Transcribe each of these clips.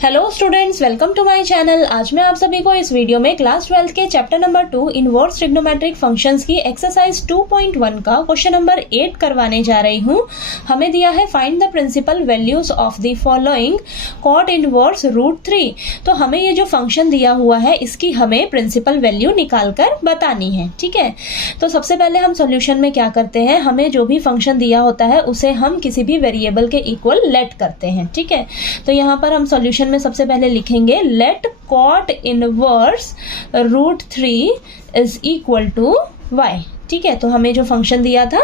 Hello students, welcome to my channel. आज मैं आप सभी को इस वीडियो में क्लास 12 के chapter number 2 inverse trigonometric functions की एक्सरसाइज 2.1 का क्वेश्चन नंबर 8 करवाने जा रही हूँ। हमें दिया है find the principal values of the following cot inverse √3। तो हमें ये जो फंक्शन दिया हुआ है इसकी हमें प्रिंसिपल वैल्यू निकाल कर बतानी है। ठीक है, तो सबसे पहले हम सॉल्यूशन में क्या करते हैं, हमें जो भी फंक्शन दिया होता है उसे हम किसी भी वेरिएबल के इक्वल लेट करते हैं। ठीक है, तो यहाँ पर हम सॉल्यूशन में सबसे पहले लिखेंगे let cot inverse √3 is equal to y। ठीक है, तो हमें जो फंक्शन दिया था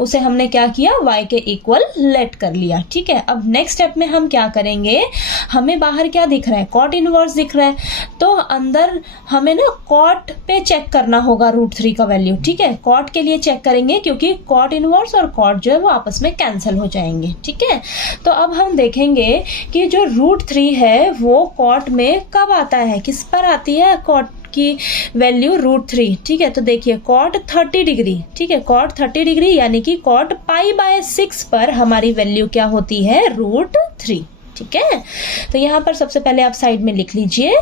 उसे हमने क्या किया, y के इक्वल लेट कर लिया। ठीक है, अब नेक्स्ट स्टेप में हम क्या करेंगे, हमें बाहर क्या दिख रहा है, कॉट इनवर्स दिख रहा है, तो अंदर हमें ना कॉट पे चेक करना होगा √3 का वैल्यू। ठीक है, कॉट के लिए चेक करेंगे क्योंकि कॉट इनवर्स और कॉट जो है वो आपस में कैंसिल हो जाएंगे। ठीक है, तो अब हम देखेंगे कि जो √3 है वो कॉट में कब आता है, किस पर आती है कॉट की वैल्यू √3। ठीक है, तो देखिए कॉट 30 डिग्री, ठीक है, कॉट 30 डिग्री यानी कि कॉट π/6 पर हमारी वैल्यू क्या होती है, √3। ठीक है, तो यहाँ पर सबसे पहले आप साइड में लिख लीजिए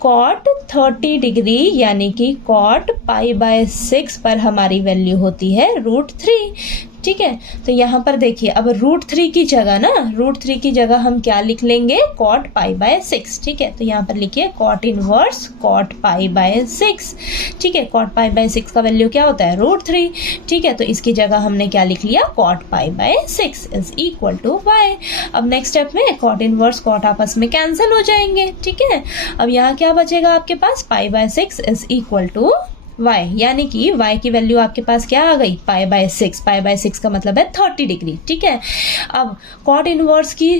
कॉट 30 डिग्री यानी कि कॉट π/6 पर हमारी वैल्यू होती है √3। ठीक है, तो यहाँ पर देखिए अब √3 की जगह ना, √3 की जगह हम क्या लिख लेंगे, कॉट π/6। ठीक है, तो यहाँ पर लिखिए कॉट इनवर्स कॉट π/6। ठीक है, कॉट π/6 का वैल्यू क्या होता है, √3। ठीक है, तो इसकी जगह हमने क्या लिख लिया, cot π/6 is equal to y। अब नेक्स्ट स्टेप में कॉट इनवर्स कॉट आपस में कैंसिल हो जाएंगे। ठीक है, अब यहाँ क्या बचेगा आपके पास, π/6 इज इक्वल टू y, यानी कि y की वैल्यू आपके पास क्या आ गई, π/6। π/6 का मतलब है 30 डिग्री। ठीक है, अब कॉट इनवर्स की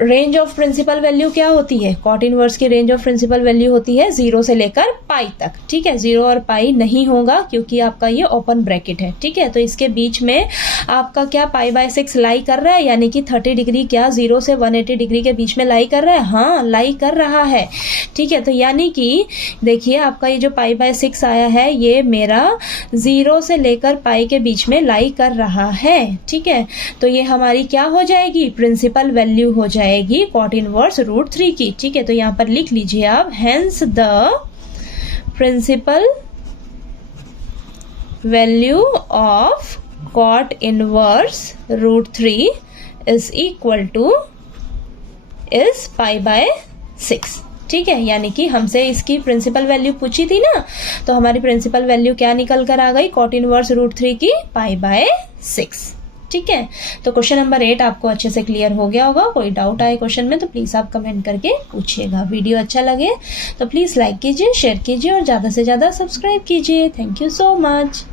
रेंज ऑफ प्रिंसिपल वैल्यू क्या होती है, कॉट इनवर्स की रेंज ऑफ प्रिंसिपल वैल्यू होती है 0 से लेकर π तक। ठीक है, 0 और π नहीं होगा क्योंकि आपका ये ओपन ब्रैकेट है। ठीक है, तो इसके बीच में आपका क्या π/6 लाई कर रहा है, यानी कि 30 डिग्री क्या 0 से 180 डिग्री के बीच में लाई कर रहा है, हाँ लाई कर रहा है। ठीक है, तो यानी कि देखिए आपका ये जो π/6 आया है ये मेरा 0 से लेकर π के बीच में लाई कर रहा है। ठीक है, तो ये हमारी क्या हो जाएगी, प्रिंसिपल वैल्यू हो जाएगी कॉट इनवर्स √3 की। ठीक है, तो यहाँ पर लिख लीजिए आप, hence the principal value of cot inverse √3 is equal to is π/6। ठीक है, यानी कि हमसे इसकी प्रिंसिपल वैल्यू पूछी थी ना, तो हमारी प्रिंसिपल वैल्यू क्या निकल कर आ गई, कॉट इनवर्स √3 की π/6। ठीक है, तो क्वेश्चन नंबर 8 आपको अच्छे से क्लियर हो गया होगा। कोई डाउट आए क्वेश्चन में तो प्लीज आप कमेंट करके पूछिएगा। वीडियो अच्छा लगे तो प्लीज लाइक कीजिए, शेयर कीजिए और ज्यादा से ज्यादा सब्सक्राइब कीजिए। Thank you so much.